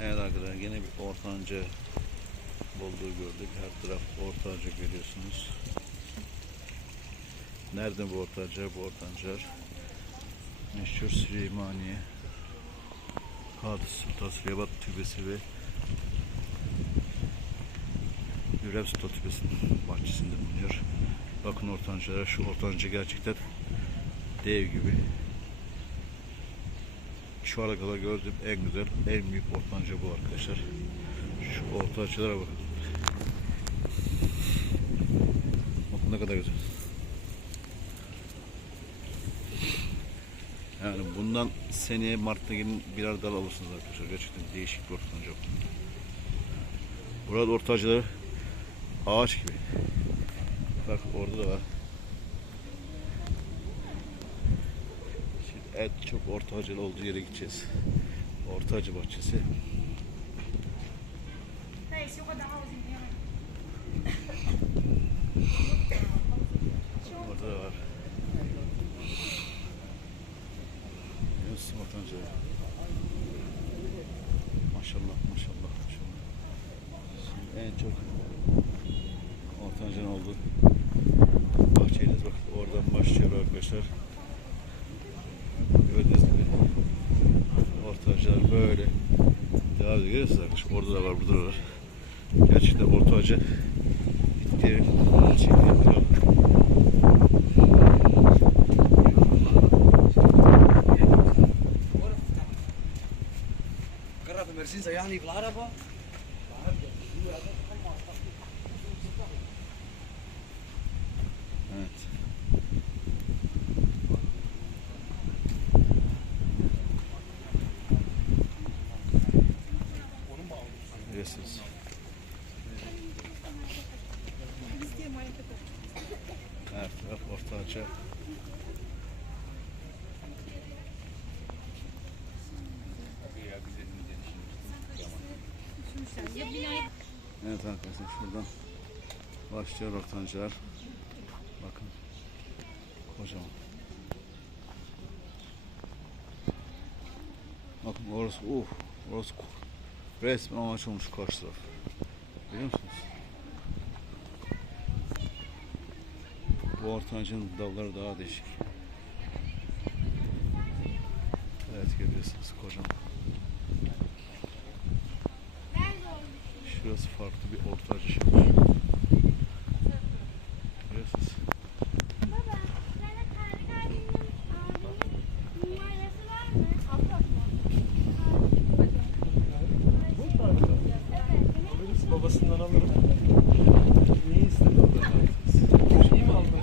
Evet arkadaşlar yine bir ortanca bulduğu gördük. Her taraf ortanca görüyorsunuz. Nerede bu ortanca? Bu ortancalar meşhur Süleymaniye Kadı Sultan Süleyman Türbesi ve Hürrem Sultan Türbesi'nin bahçesinde bulunuyor. Bakın ortancalara. Şu ortanca gerçekten dev gibi. Şu ana kadar gördüğüm en güzel, en büyük ortanca bu arkadaşlar. Şu ortancalara bakın. Bakın ne kadar güzel. Yani bundan seneye Mart'ta gelin birer dal alırsınız arkadaşlar. Gerçekten değişik bir ortanca bu. Burada ortancalar ağaç gibi. Bak orada da var. En çok ortacılı olduğu yere gideceğiz. Bahçesi. Dar uma ausinha. Orada da var. Yunus ortanca. Maşallah maşallah maşallah. Şimdi en çok ortancının olduğu bahçeyiz. Bak oradan başlıyor arkadaşlar. Gördüğünüz gibi ortacılar böyle devam ediyor. Görüyorsunuz arkadaşlar. Orada da var, burada da var. Gerçekten ortacı bitkilerin çektiği kral. قرب مرسينزا يعني بالعربة Görüyorsunuz. Her taraf ortaça. Evet arkadaşlar şuradan başlıyor ortancılar. Bakın. Kocaman. Bakın orası uf. Orası resmen amaç olmuş karşı taraf. Biliyor musunuz? Bu ortancının dalları daha değişik. Evet görüyorsunuz kocaman. Şurası farklı bir ortacı şimdi. Neyi istedi o da? İyi mi aldın